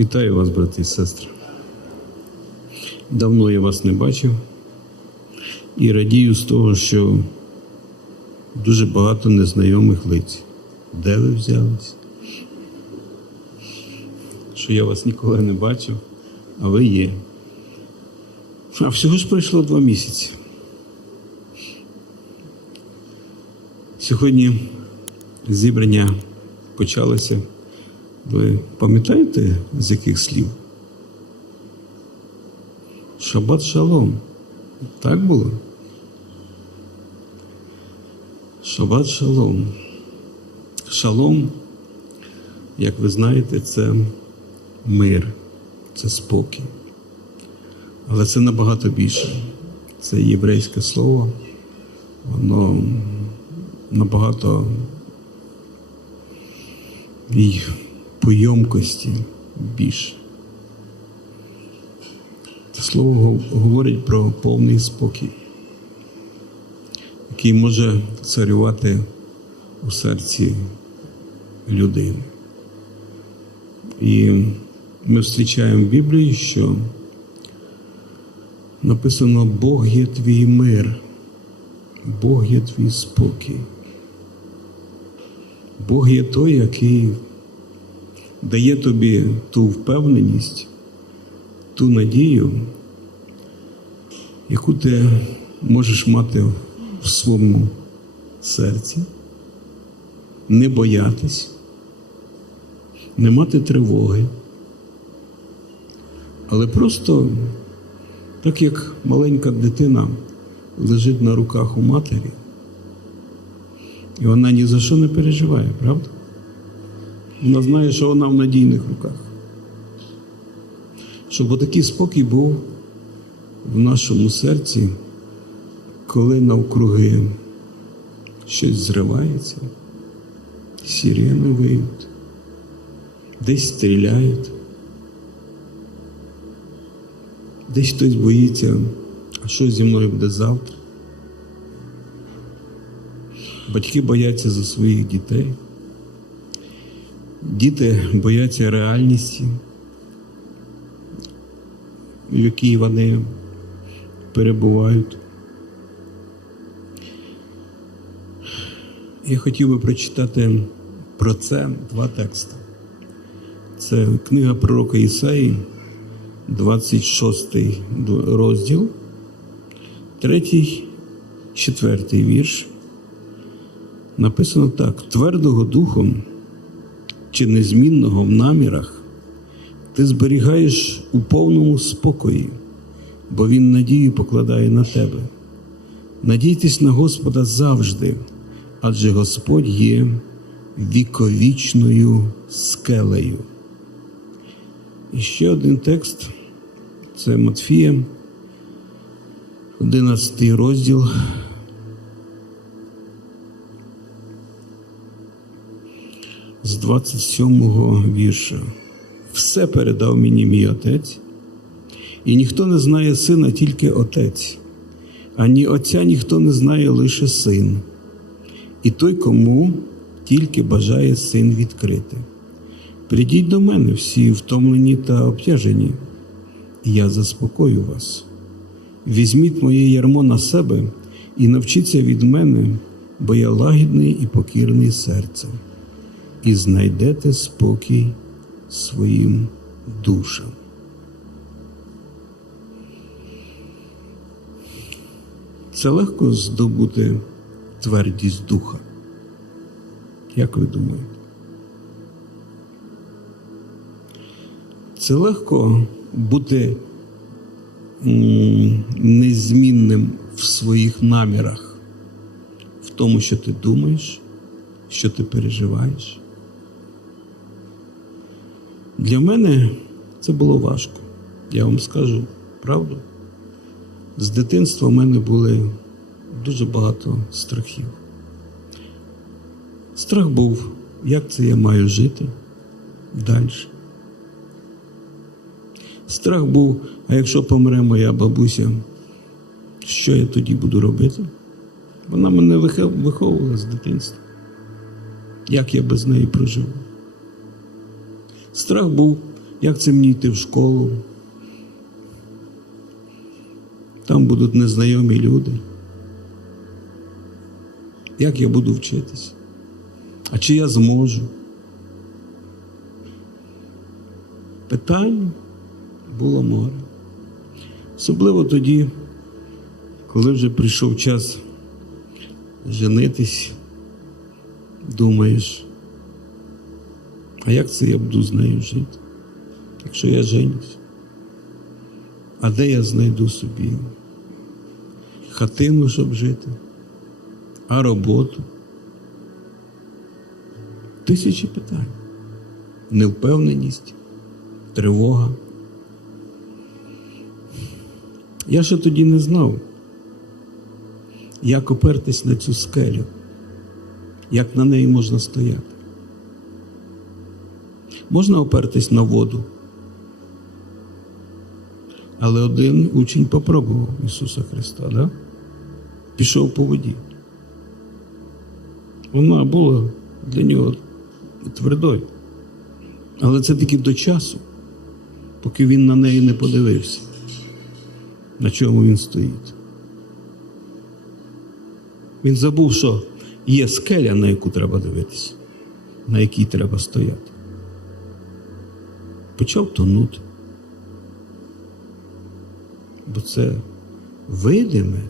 Вітаю вас, брати і сестри. Давно я вас не бачив і радію з того, що дуже багато незнайомих лиць. Де ви взялись? Що я вас ніколи не бачив, а ви є. А всього ж пройшло два місяці. Сьогодні зібрання почалося. Ви пам'ятаєте, з яких слів? Шабат шалом. Так було? Шабат шалом. Шалом, як ви знаєте, це мир, це спокій. Але це набагато більше. Це єврейське слово, воно набагато і по ємкості більше. Це слово говорить про повний спокій, який може царювати у серці людини. І ми зустрічаємо в Біблії, що написано Бог є твій мир, Бог є твій спокій. Бог є той, який дає тобі ту впевненість, ту надію, яку ти можеш мати в своєму серці, не боятись, не мати тривоги, але просто так як маленька дитина лежить на руках у матері, і вона ні за що не переживає, правда? Вона знає, що вона в надійних руках. Щоб отакий спокій був в нашому серці, коли навкруги щось зривається, сирени виють, десь стріляють, десь хтось боїться, а що зі мною буде завтра. Батьки бояться за своїх дітей. Діти бояться реальності, в якій вони перебувають. Я хотів би прочитати про це два тексти. Це книга пророка Ісаї, 26 розділ, 3, 4 вірш. Написано так: твердого духом чи незмінного в намірах, ти зберігаєш у повному спокої, бо Він надію покладає на тебе. Надійтесь на Господа завжди, адже Господь є віковічною скелею. І ще один текст це Матфія, 11 розділ. З 27-го вірша. Все передав мені мій отець, і ніхто не знає сина, тільки отець, ані отця ніхто не знає лише син, і той, кому тільки бажає син відкрити. Придіть до мене всі втомлені та обтяжені, і я заспокою вас. Візьміть моє ярмо на себе і навчіться від мене, бо я лагідний і покірний серцем і знайдете спокій своїм душам. Це легко здобути твердість духа. Як ви думаєте? Це легко бути незмінним в своїх намірах, в тому, що ти думаєш, що ти переживаєш. Для мене це було важко. Я вам скажу правду. З дитинства в мене були дуже багато страхів. Страх був, як це я маю жити далі. Страх був, а якщо помре моя бабуся, що я тоді буду робити? Вона мене виховувала з дитинства. Як я без неї проживу? Страх був, Як це мені йти в школу? Там будуть незнайомі люди. Як я буду вчитись? А чи я зможу? Питань було море. Особливо тоді, коли вже прийшов час женитись, думаєш, а як це я буду з нею жити, якщо я женюсь? А де я знайду собі хатину, щоб жити, а роботу? Тисячі питань. Невпевненість, тривога. Я ще тоді не знав, як опертись на цю скелю, як на неї можна стояти. Можна опертись на воду. Але один учень попробував Ісуса Христа, да? пішов по воді. Вона була для нього твердою. Але це тільки до часу, поки він на неї не подивився, на чому він стоїть. Він забув, що є скеля, на яку треба дивитися, на якій треба стояти. Почав тонути. Бо це видиме,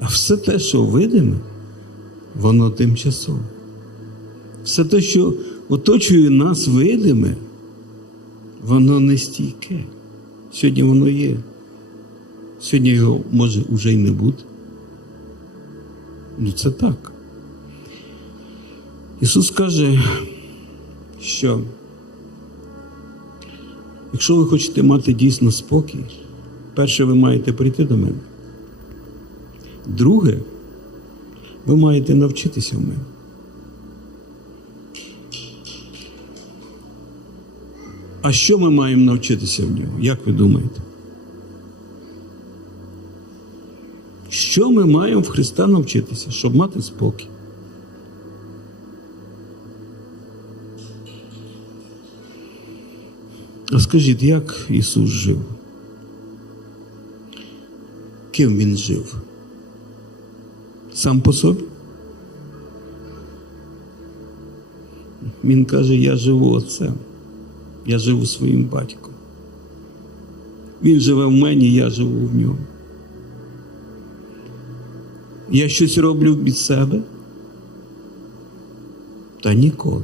а все те, що видиме, воно тимчасове. Все те, що оточує нас видиме, воно не стійке. Сьогодні воно є. Сьогодні його може уже й не бути. Ну це так. Ісус каже, що якщо ви хочете мати дійсно спокій, перше, ви маєте прийти до мене. Друге, ви маєте навчитися в мене. А що ми маємо навчитися в нього? Як ви думаєте? Що ми маємо в Христа навчитися, щоб мати спокій? А скажіть, як Ісус жив? Ким Він жив? Сам по собі? Він каже, я живу отцем, я живу своїм батьком. Він живе в мені, я живу в ньому. Я щось роблю від себе? Та ніколи.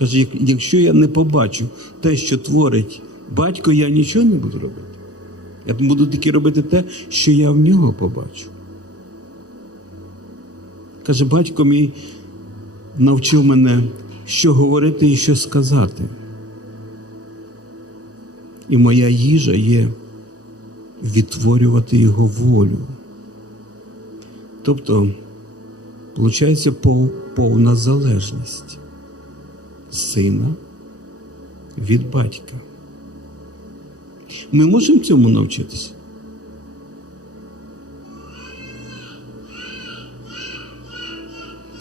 Каже, якщо я не побачу те, що творить батько, я нічого не буду робити. Я буду тільки робити те, що я в нього побачу. Каже, батько мій навчив мене, що говорити і що сказати. І моя їжа є відтворювати його волю. Тобто, виходить повна залежність сина від батька. Ми можемо цьому навчитися?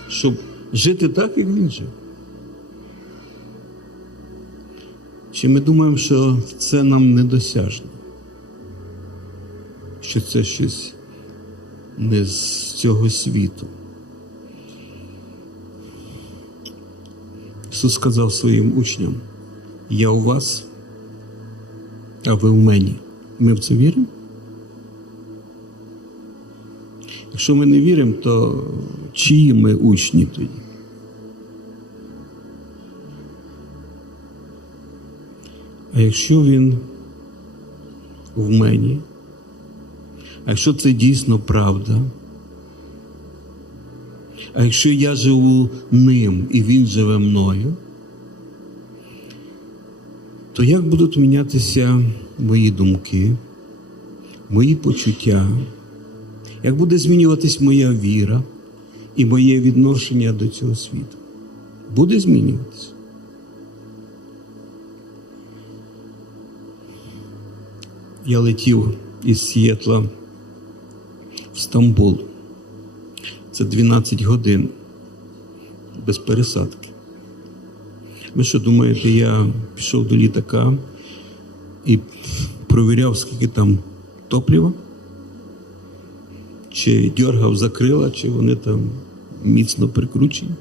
Щоб жити так, як він жив. Чи ми думаємо, що це нам недосяжно? Що це щось не з цього світу? Ісус сказав своїм учням: Я у вас, а ви в мені. Ми в це віримо? Якщо ми не віримо, то чиї ми учні тоді? А якщо він в мені, а якщо це дійсно правда, а якщо я живу ним і він живе мною, то як будуть мінятися мої думки, мої почуття, як буде змінюватись моя віра і моє відношення до цього світу? Буде змінюватися? Я летів із Сієтла в Стамбул. Це 12 годин без пересадки. Ви що думаєте, я пішов до літака і провіряв, скільки там топлива? Чи дьоргав закрила, чи вони там міцно прикручені?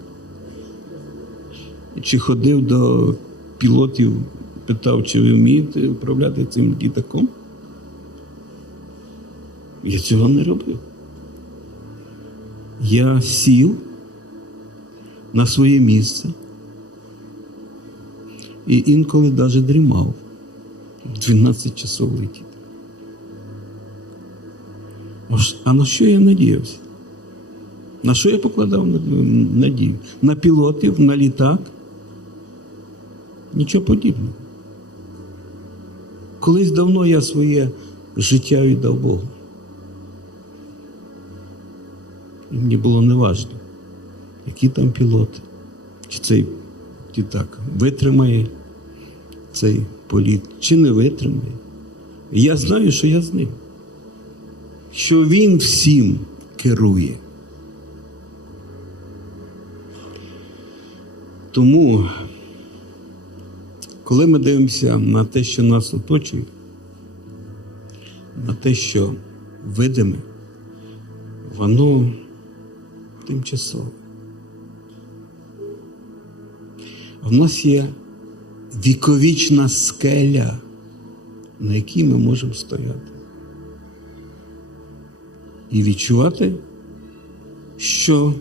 Чи ходив до пілотів, питав, чи ви вмієте управляти цим літаком? Я цього не робив. Я сів на своє місце і інколи навіть дрімав 12 часов летіти. А на що я надіявся? На що я покладав надію? На пілотів, на літак? Нічого подібного. Колись давно я своє життя віддав Богу. Мені було неважно, які там пілоти, чи цей літак витримає цей політ, чи не витримає. Я знаю, що я з ним. Що він всім керує. Тому, коли ми дивимося на те, що нас оточує, на те, що видиме, воно тимчасове. В нас є віковічна скеля, на якій ми можемо стояти. І відчувати, що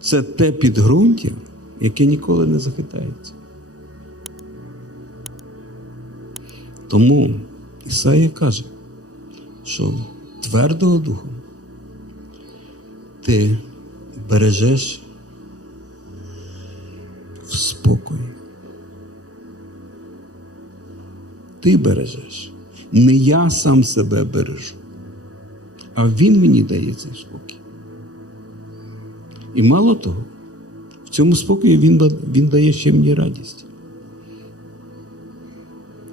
це те підґрунтя, яке ніколи не захитається. Тому Ісая каже, що твердого духом ти бережеш в спокої. Ти бережеш. Не я сам себе бережу, а Він мені дає цей спокій. І мало того, в цьому спокої Він, він дає ще мені радість.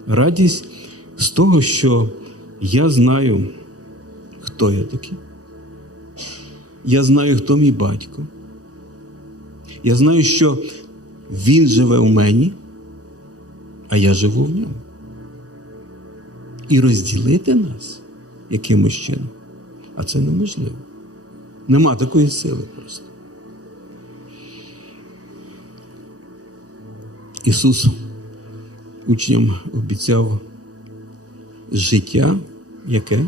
Радість з того, що я знаю, хто я такий. Я знаю, хто мій батько. Я знаю, що він живе в мені, а я живу в ньому. І розділити нас якимось чином, а це неможливо. Нема такої сили просто. Ісус учням обіцяв життя, яке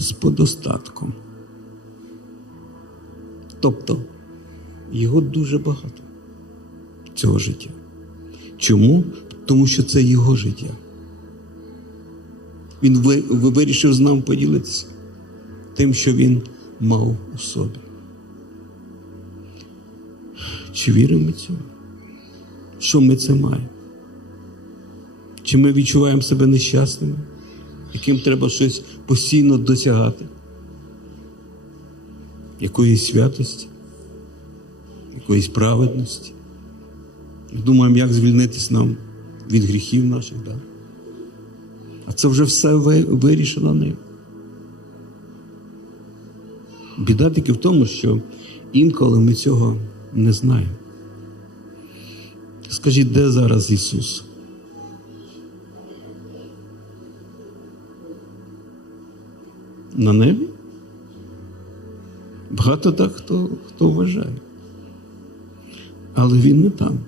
з подостатком. Тобто його дуже багато цього життя. Чому? Тому що це його життя. Він ви- ви- вирішив з нами поділитися тим, що він мав у собі. Чи віримо ми цьому? Що ми це маємо? Чи ми відчуваємо себе нещасними, яким треба щось постійно досягати? Якоїсь святості, якоїсь праведності? Думаємо, як звільнитись нам від гріхів наших, да? а це вже все вирішено ним. Біда тільки в тому, що інколи ми цього не знаємо. Скажіть, де зараз Ісус? На небі? Багато так, хто, хто вважає. Але Він не там.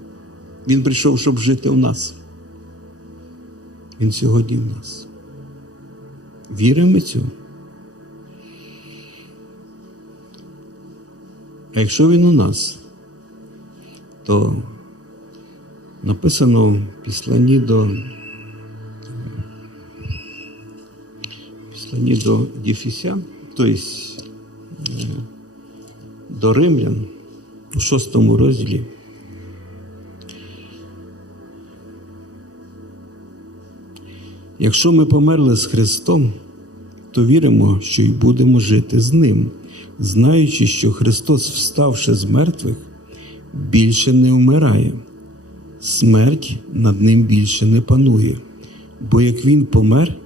Він прийшов, щоб жити в нас. Він сьогодні в нас. Віримо цьому? А якщо він у нас, то написано в післанні до післанні до Єфісян, тобто е, до римлян у шостому розділі. Якщо ми померли з Христом, то віримо, що й будемо жити з Ним, знаючи, що Христос, вставши з мертвих, більше не вмирає, смерть над ним більше не панує, бо як Він помер,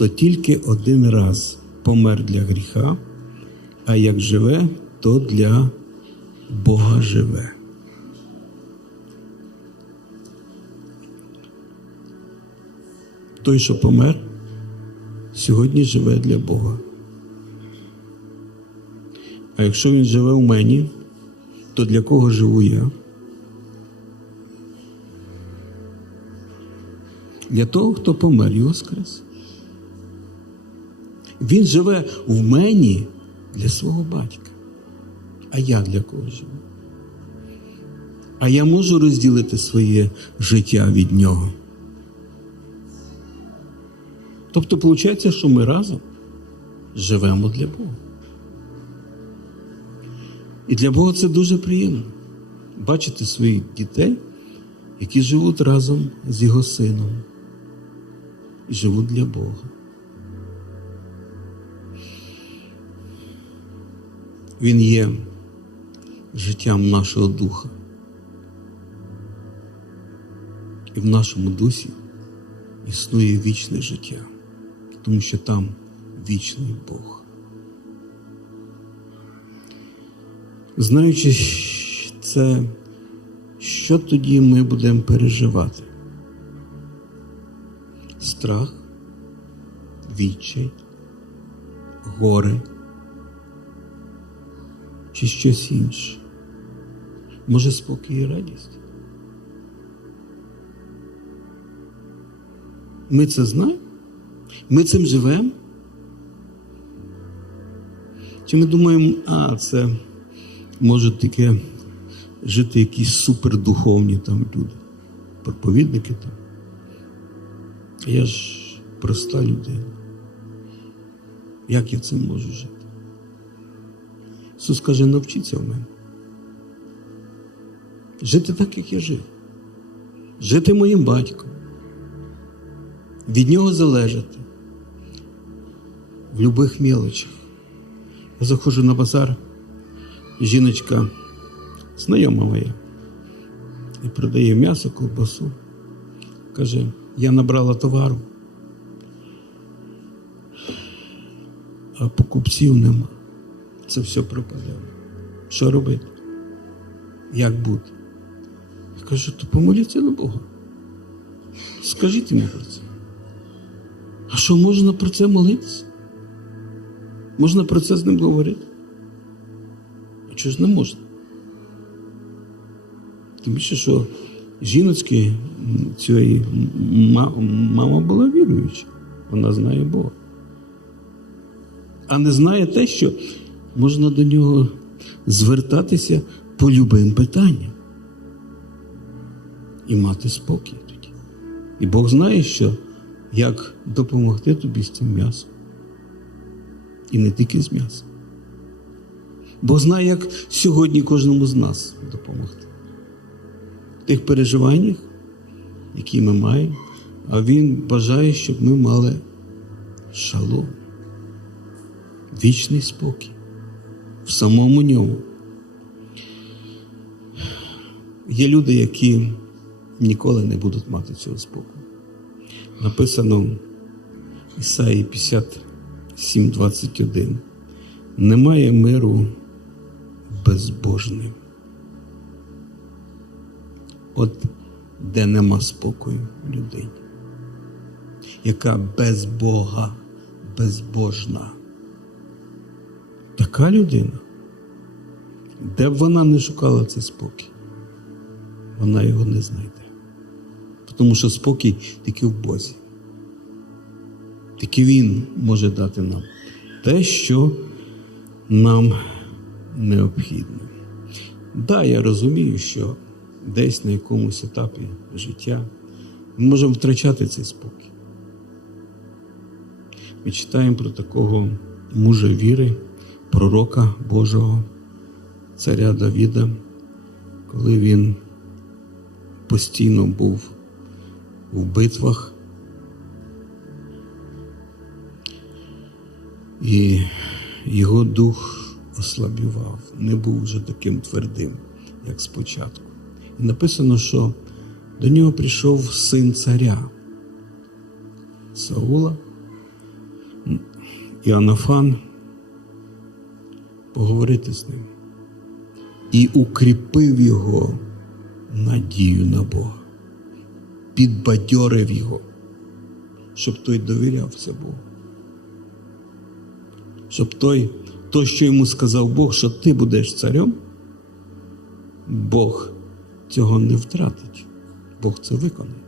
то тільки один раз помер для гріха, а як живе, то для Бога живе. Той, що помер, сьогодні живе для Бога. А якщо він живе в мені, то для кого живу я? Для того, хто помер і воскрес. Він живе в мені для свого батька. А я для кого живу? А я можу розділити своє життя від нього. Тобто, виходить, що ми разом живемо для Бога. І для Бога це дуже приємно бачити своїх дітей, які живуть разом з його сином і живуть для Бога. Він є життям нашого духа. І в нашому дусі існує вічне життя, тому що там вічний Бог. Знаючи це, що тоді ми будемо переживати? Страх, відчай, горе чи щось інше? Може, спокій і радість? Ми це знаємо? Ми цим живемо? Чи ми думаємо, а це можуть таке жити якісь супердуховні там люди, проповідники там. Я ж проста людина. Як я цим можу жити? Ісус каже, навчіться в мене. Жити так, як я жив. Жити моїм батьком. Від нього залежати. В будь-яких мелочах. Я заходжу на базар, жіночка, знайома моя, і продає м'ясо, ковбасу. Каже, я набрала товару, а покупців нема. Це все пропаде. Що робити? Як бути? Я кажу, то помоліться до Бога. Скажіть йому про це. А що можна про це молитися? Можна про це з ним говорити? А чого ж не можна? Тим більше, що жіночки цієї мама була віруюча, вона знає Бога. А не знає те, що можна до нього звертатися по любим питанням і мати спокій тоді. І Бог знає, що як допомогти тобі з цим м'ясом. І не тільки з м'ясом. Бог знає, як сьогодні кожному з нас допомогти. В тих переживаннях, які ми маємо, а Він бажає, щоб ми мали шалом, вічний спокій в самому ньому. Є люди, які ніколи не будуть мати цього спокою. Написано в Ісаї 57, 21. Немає миру безбожним. От де нема спокою людині, яка без Бога, безбожна. Така людина, де б вона не шукала цей спокій, вона його не знайде. Тому що спокій тільки в Бозі. Тільки Він може дати нам те, що нам необхідно. Да, я розумію, що десь на якомусь етапі життя ми можемо втрачати цей спокій. Ми читаємо про такого мужа віри, пророка Божого, царя Давіда, коли він постійно був в битвах. І його дух ослабівав, не був вже таким твердим, як спочатку. І написано, що до нього прийшов син царя Саула, Іоаннафан, поговорити з ним і укріпив його надію на Бога, підбадьорив його. щоб той довірявся Богу. Щоб той, то, що йому сказав Бог, що ти будеш царем, Бог цього не втратить. Бог це виконає.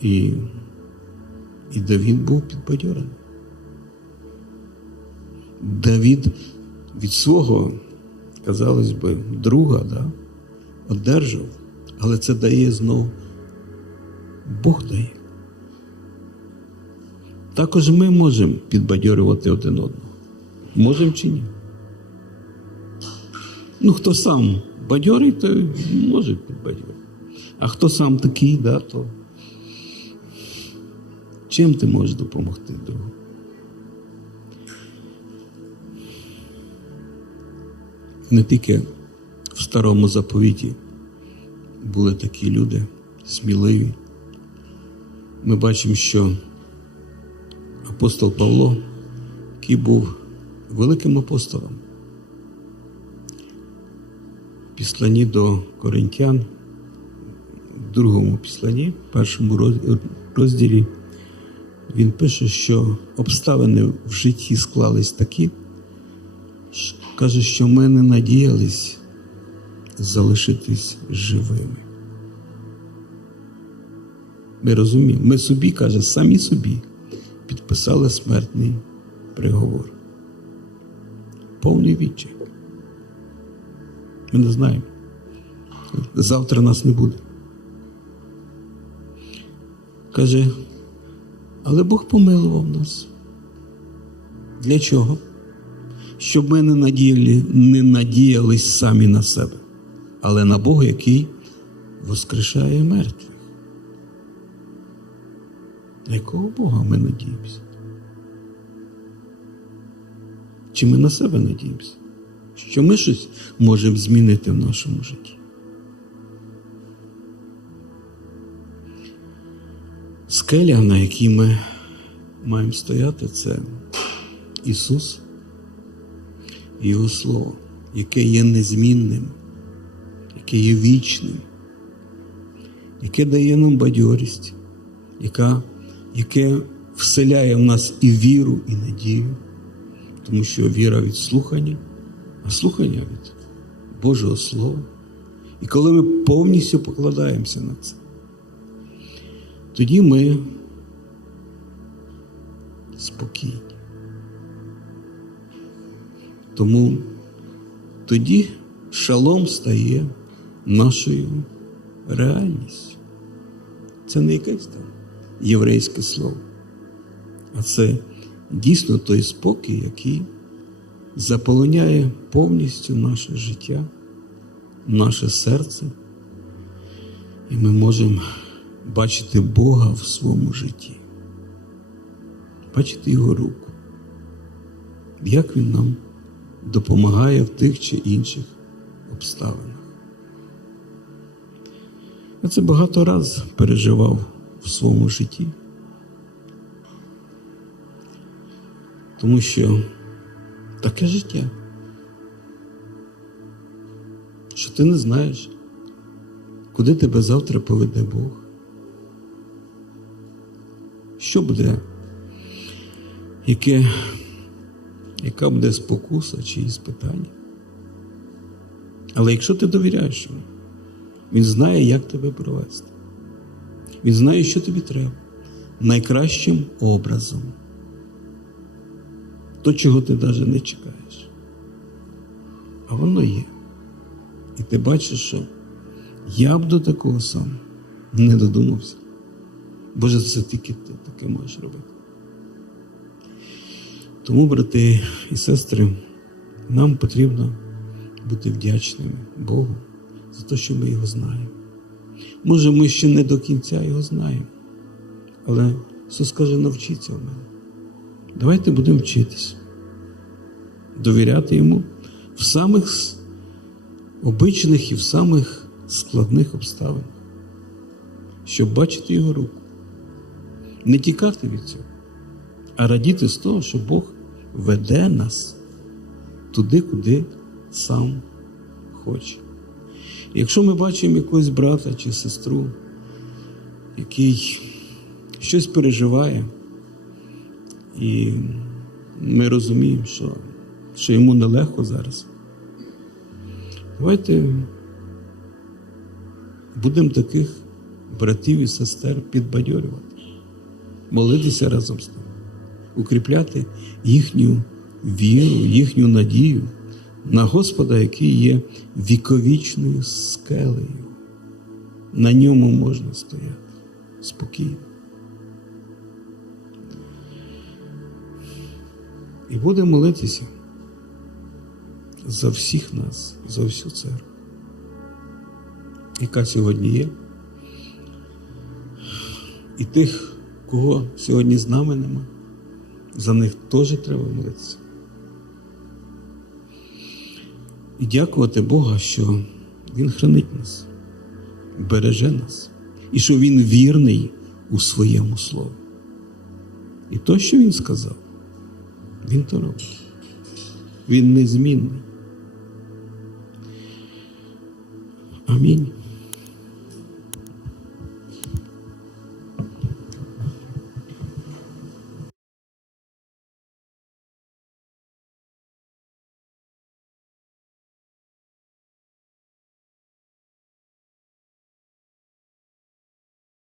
І, і Давід був підбадьорений. Давід від свого, казалось би, друга, да, одержав, але це дає знов Бог дає. Також ми можемо підбадьорювати один одного. Можемо чи ні? Ну, хто сам бадьорий, то може підбадьорити. А хто сам такий, да, то чим ти можеш допомогти другу? Не тільки в старому заповіті були такі люди сміливі. Ми бачимо, що апостол Павло, який був великим апостолом, в післанні до коринтян, в другому післанні, першому розділі, він пише, що обставини в житті склались такі, каже, що ми не надіялись залишитись живими. Ми розуміємо, ми собі, каже, самі собі підписали смертний приговор. Повний відчай. Ми не знаємо. Завтра нас не буде. Каже, але Бог помилував нас. Для чого? Щоб ми не надіяли, не надіялись самі на себе, але на Бога, який воскрешає мертвих. На якого Бога ми надіємося? Чи ми на себе надіємося? Що ми щось можемо змінити в нашому житті? Скеля, на якій ми маємо стояти, це Ісус Його Слово, яке є незмінним, яке є вічним, яке дає нам бадьорість, яка, яке вселяє в нас і віру, і надію, тому що віра від слухання, а слухання від Божого Слова. І коли ми повністю покладаємося на це, тоді ми спокійні. Тому тоді шалом стає нашою реальністю. Це не якесь там єврейське слово, а це дійсно той спокій, який заполоняє повністю наше життя, наше серце, і ми можемо бачити Бога в своєму житті, бачити Його руку, як Він нам допомагає в тих чи інших обставинах. Я це багато раз переживав в своєму житті, тому що таке життя, що ти не знаєш, куди тебе завтра поведе Бог. Що буде? Яке, яка буде спокуса чи іспитання? Але якщо ти довіряєш йому, він знає, як тебе провести. Він знає, що тобі треба. Найкращим образом. То, чого ти навіть не чекаєш. А воно є. І ти бачиш, що я б до такого сам не додумався. Боже, це тільки ти таке можеш робити. Тому, брати і сестри, нам потрібно бути вдячними Богу за те, що ми його знаємо. Може, ми ще не до кінця його знаємо, але Ісус каже, навчіться в мене. Давайте будемо вчитись, довіряти йому в самих обичних і в самих складних обставинах, щоб бачити його руку, не тікати від цього, а радіти з того, що Бог веде нас туди, куди сам хоче. Якщо ми бачимо якогось брата чи сестру, який щось переживає, і ми розуміємо, що, що йому нелегко зараз. Давайте будемо таких братів і сестер підбадьорювати, молитися разом з ними, укріпляти їхню віру, їхню надію на Господа, який є віковічною скелею. На ньому можна стояти спокійно. І будемо молитися за всіх нас, за всю церкву, яка сьогодні є. І тих, кого сьогодні з нами нема, за них теж треба молитися. І дякувати Бога, що Він хранить нас, береже нас, і що Він вірний у своєму слові. І то, що Він сказав, Він то робить. Він незмінний. Амінь.